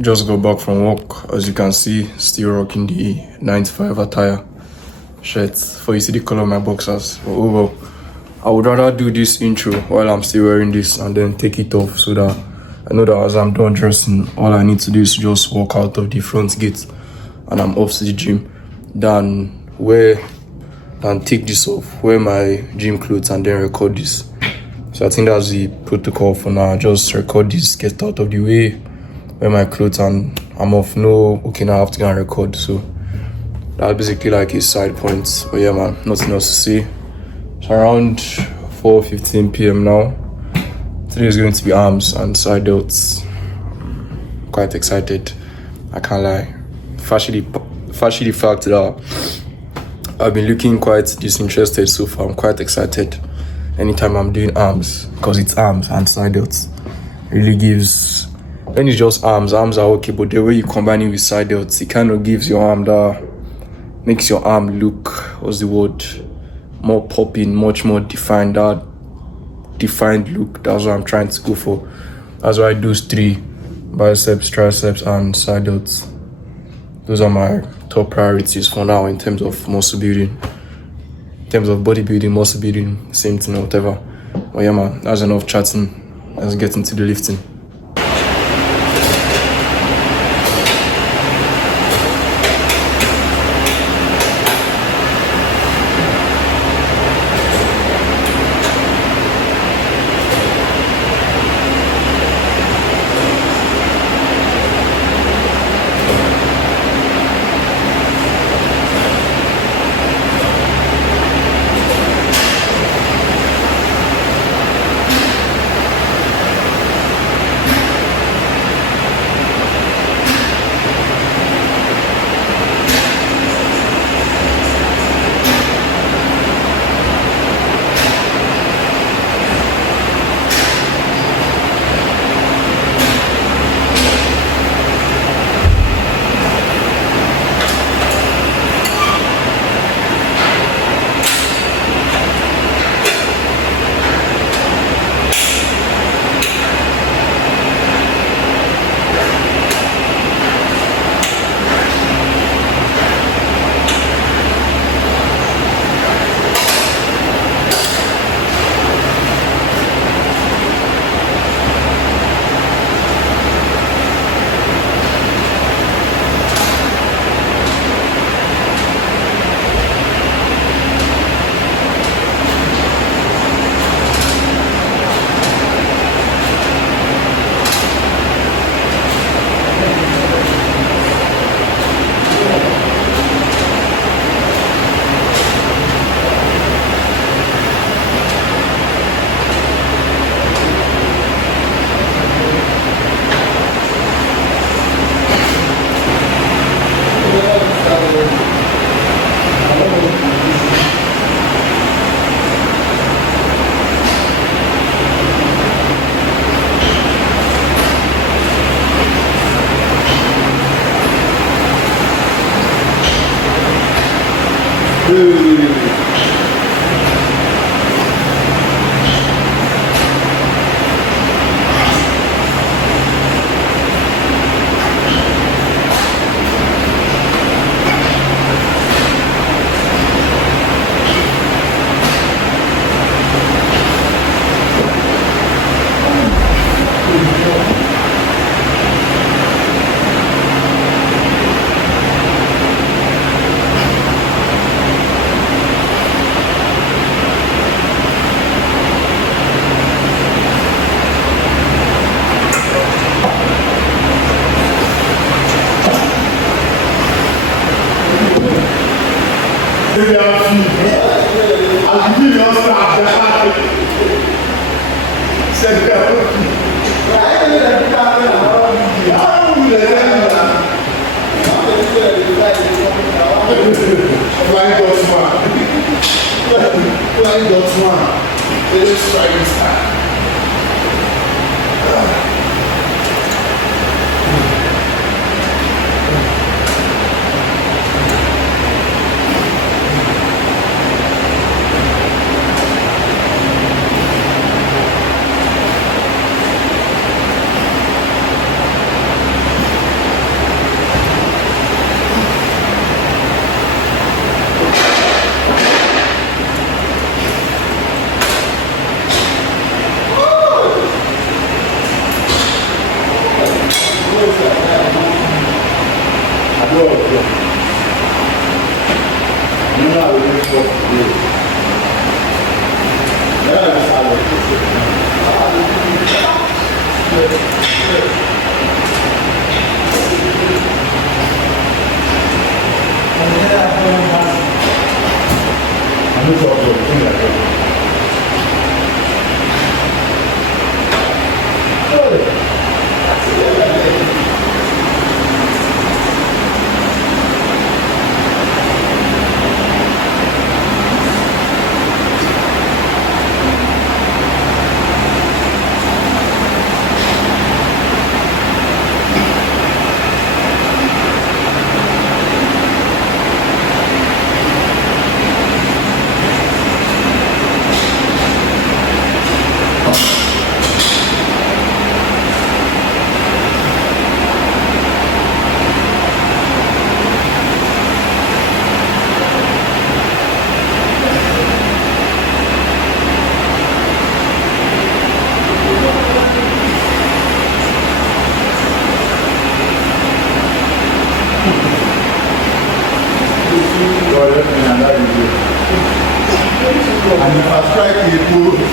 Just got back from work. As you can see, still rocking the 95 attire shirt. For you see the color of my boxers. But oh well, I would rather do this intro while I'm still wearing this and then take it off so that I know that as I'm done dressing, all I need to do is just walk out of the front gate and I'm off to the gym. Then take this off, wear my gym clothes and then record this. So I think that's the protocol for now. Just record this, get out of the way, wear my clothes and I'm off. No, okay, now I have to go and record. So that's basically like his side points. But yeah, man, nothing else to say. It's around 4:15 p.m. now. Today is going to be arms and side delts. Quite excited, I can't lie. Partially the fact that I've been looking quite disinterested so far. I'm quite excited anytime I'm doing arms because it's arms and side delts. It really gives, when it's just arms are okay, but the way you combine it with side delts, it kind of gives your arm that, makes your arm look, what's the word, more popping, much more defined, that defined look. That's what I'm trying to go for. That's why I do 3 biceps, triceps and side delts. Those are my top priorities for now in terms of muscle building. In terms of bodybuilding, muscle building, same thing or whatever. But yeah, man, that's enough chatting. Let's get into the lifting. And if I strike people,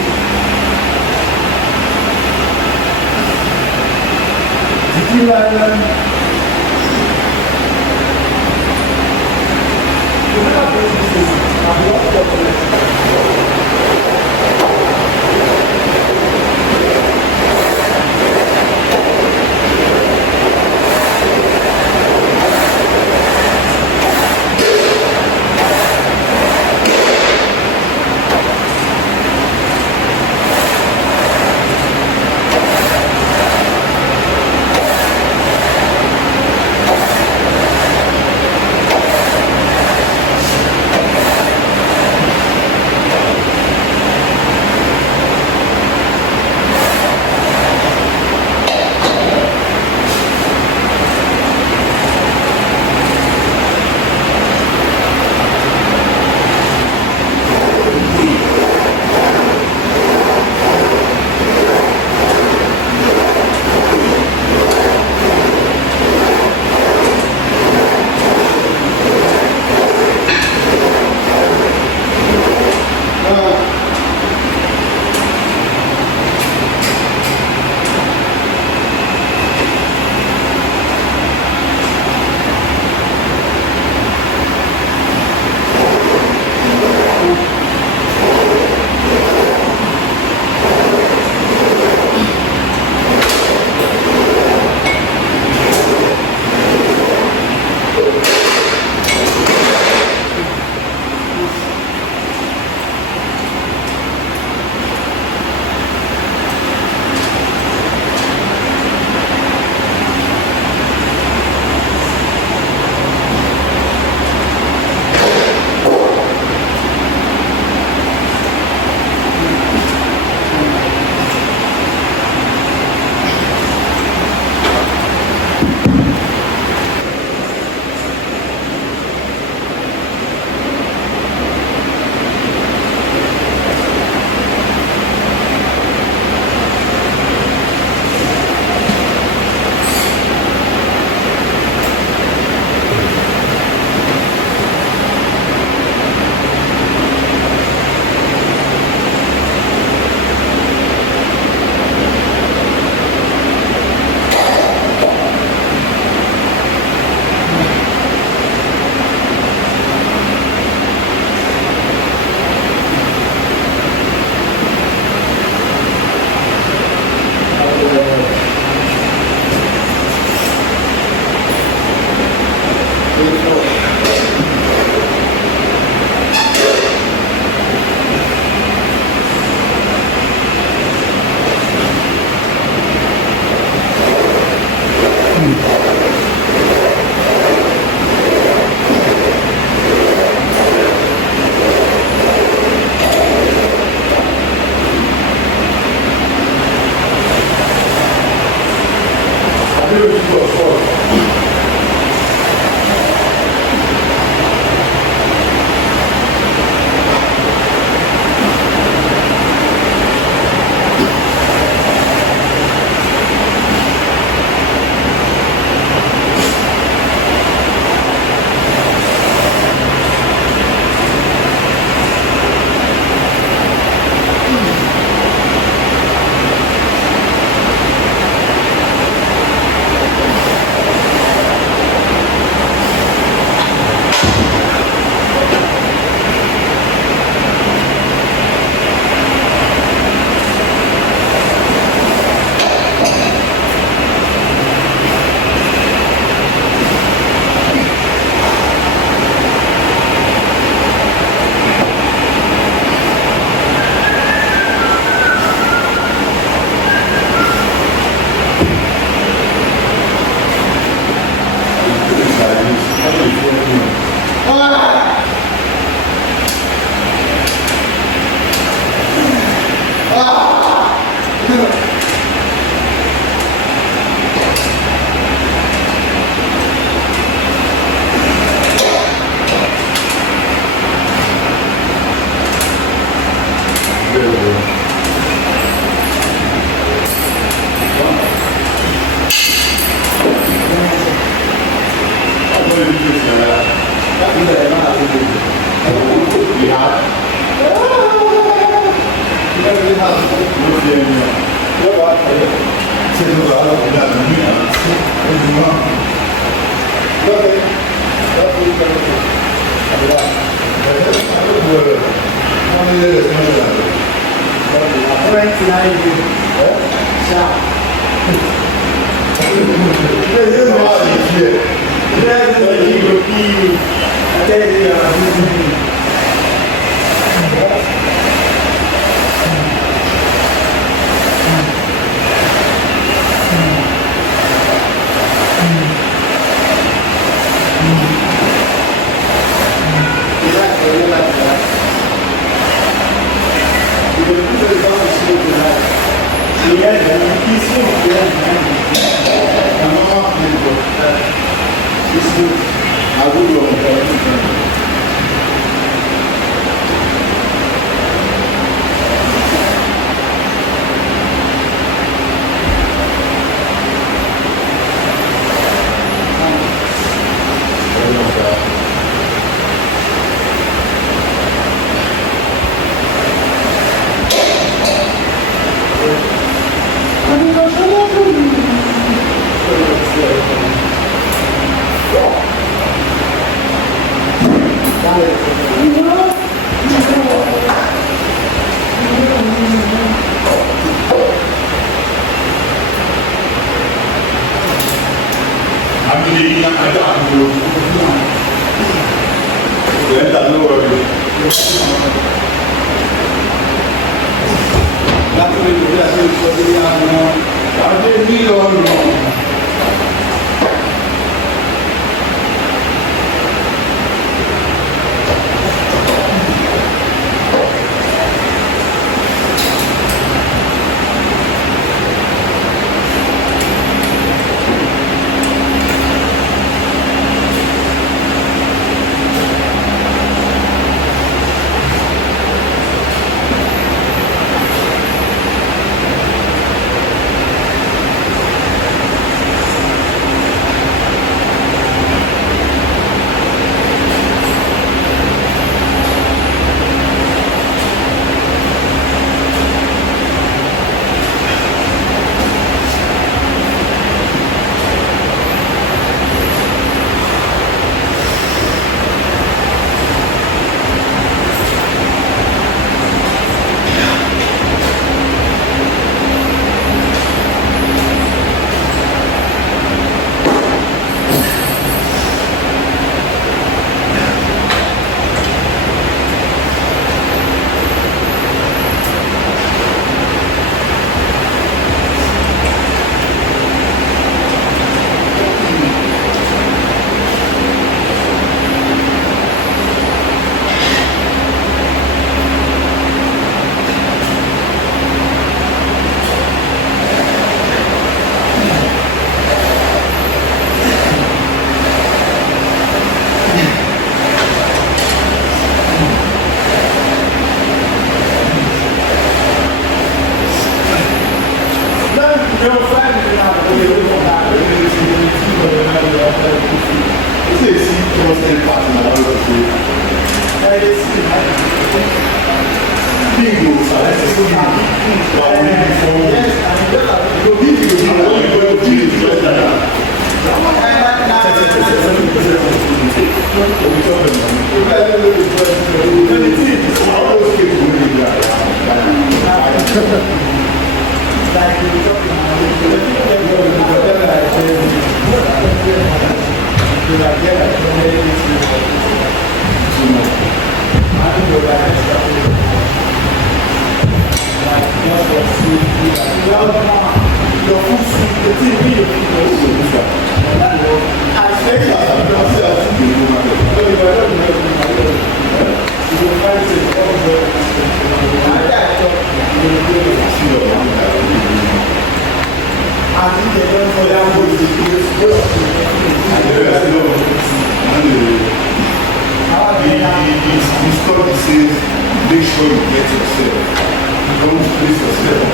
Don't place yourself.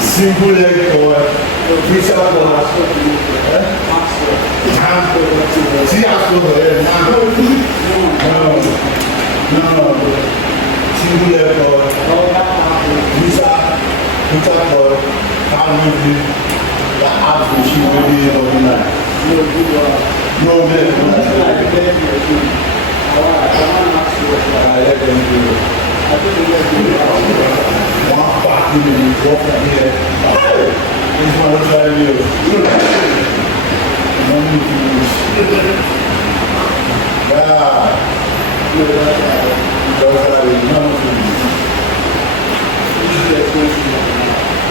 Simple leg or freestyle or see after her. No. Simple leg or freestyle or how do you the app which you really organize? No, one back in the walk here. This one will try you.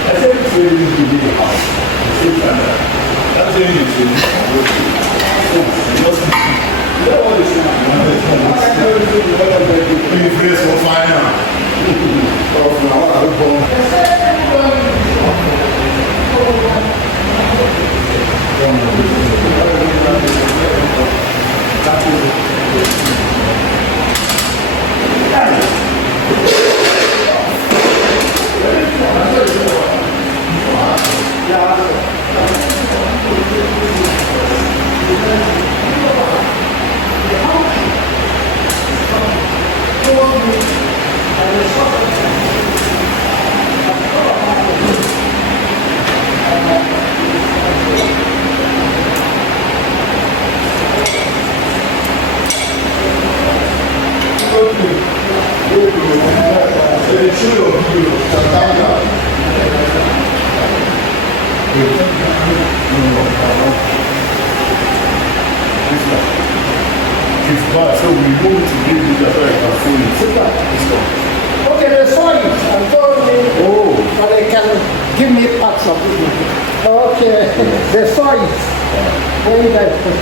I said it's really to be the house. That's the thing. You face for fire. So we move to give you the okay, the soil, I'm told me, but they can give me parts of it. Okay, the soil, where you guys put.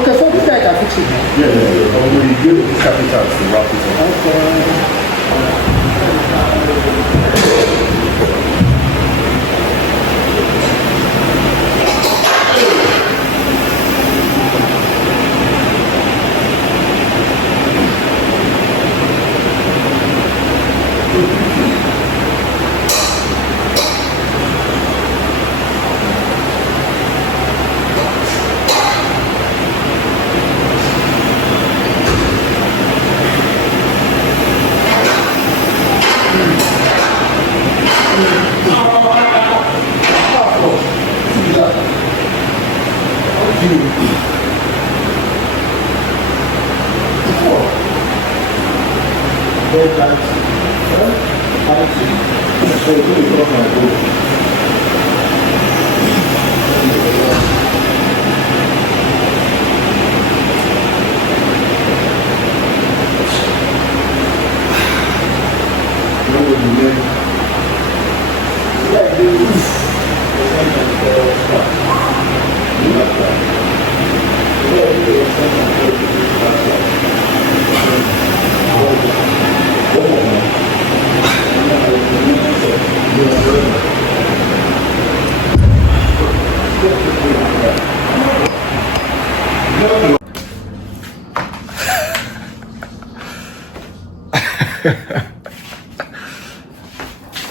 Okay, so this guy can fix it. Yeah. We give the capital to wrap it up. Okay.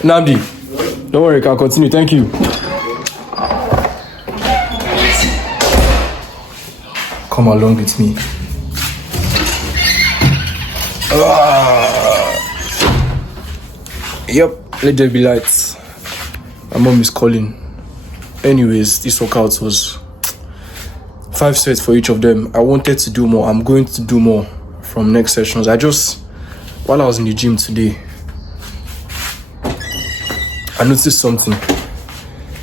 Namdi, don't worry, can continue. Thank you. Come along with me. Yep, let there be lights. My mom is calling. Anyways, this workout was 5 sets for each of them. I wanted to do more. I'm going to do more from next sessions. While I was in the gym today, I noticed something.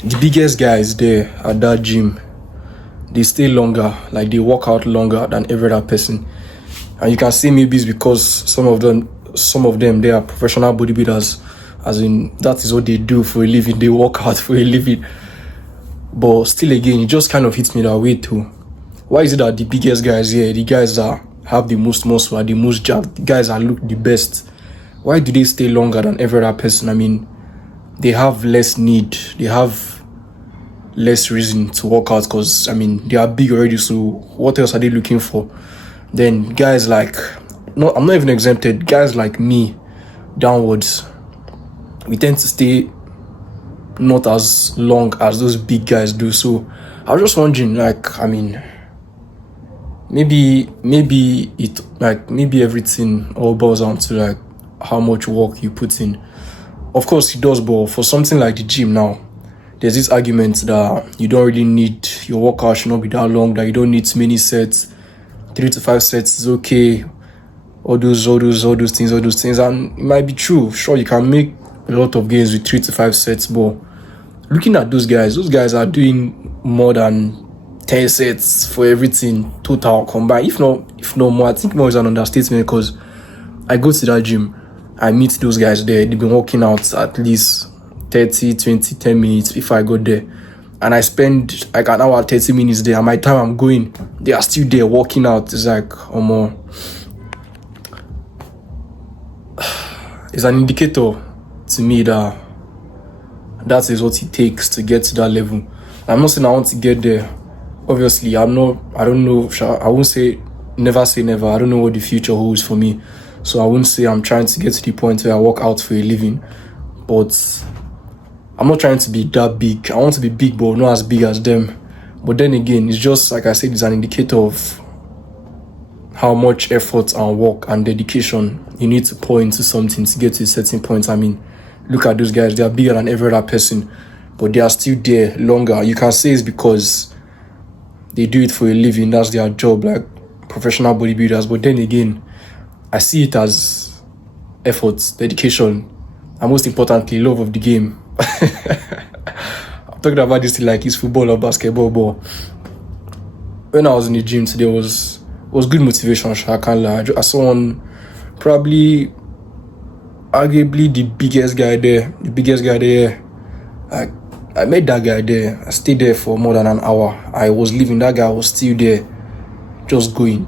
The biggest guys there at that gym, they stay longer, like they work out longer than every other person. And you can see maybe it's because some of them they are professional bodybuilders, as in that is what they do for a living. They work out for a living. But still again, it just kind of hits me that way too. Why is it that the biggest guys here, the guys that have the most muscle, are the most jacked, the guys that look the best, why do they stay longer than every other person? I mean, they have less need, they have less reason to work out because, I mean, they are big already, so what else are they looking for? Then guys like, no, I'm not even exempted, guys like me, downwards, we tend to stay not as long as those big guys do. So I was just wondering, like, I mean, maybe everything all boils down to like how much work you put in. Of course it does, but for something like the gym now, there's this argument that you don't really need, your workout should not be that long, that you don't need too many sets. 3 to 5 sets is okay. All those things, and it might be true. Sure, you can make a lot of gains with 3 to 5 sets, but looking at those guys are doing more than 10 sets for everything total combined. If not more. I think more is an understatement because I go to that gym, I meet those guys there. They've been working out at least 30, 20, 10 minutes before I go there. And I spend like an hour, 30 minutes there. And by the time I'm going, they are still there working out. It's like, it's an indicator to me that is what it takes to get to that level. I'm not saying I want to get there. Obviously, I don't know. I won't say never. I don't know what the future holds for me. So I wouldn't say I'm trying to get to the point where I work out for a living. But I'm not trying to be that big. I want to be big, but not as big as them. But then again, it's just, like I said, it's an indicator of how much effort and work and dedication you need to pour into something to get to a certain point. I mean, look at those guys. They are bigger than every other person, but they are still there longer. You can say it's because they do it for a living. That's their job, like professional bodybuilders. But then again, I see it as effort, dedication, and most importantly, love of the game. I'm talking about this thing like it's football or basketball, but when I was in the gym today, was good motivation. I can't lie. I saw one, probably, arguably the biggest guy there. I met that guy there. I stayed there for more than an hour. I was leaving. That guy was still there, just going,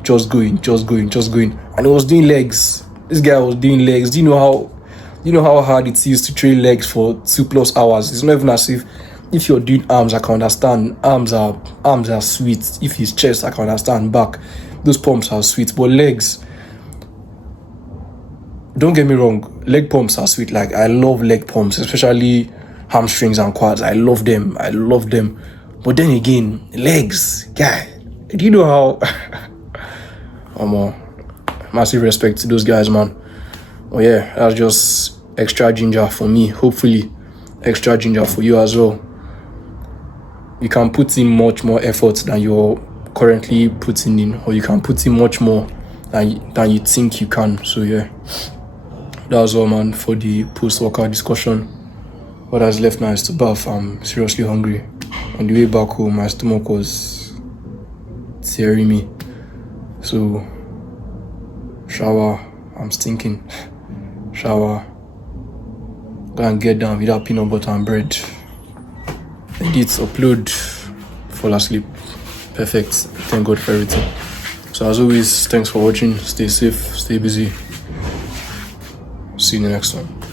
and he was doing legs. This guy was doing legs. Do you know how hard it is to train legs for 2+ hours? It's not even as if you're doing arms, I can understand. Arms are sweet. If it's chest, I can understand. Back, those pumps are sweet. But legs, don't get me wrong, leg pumps are sweet. Like, I love leg pumps, especially hamstrings and quads. I love them. But then again, legs, guy, do you know how massive respect to those guys, man. Oh yeah, that's just extra ginger for me. Hopefully extra ginger for you as well. You can put in much more effort than your currently putting in, or you can put in much more than you think you can. So yeah, that's all, man, for the post-workout discussion. What has left now is to bath. I'm seriously hungry. On the way back home, my stomach was tearing me. So shower, I'm stinking. Shower, go and get down with that peanut butter and bread. Edit, upload, fall asleep. Perfect. Thank God for everything. So as always, thanks for watching. Stay safe, stay busy. See you in the next one.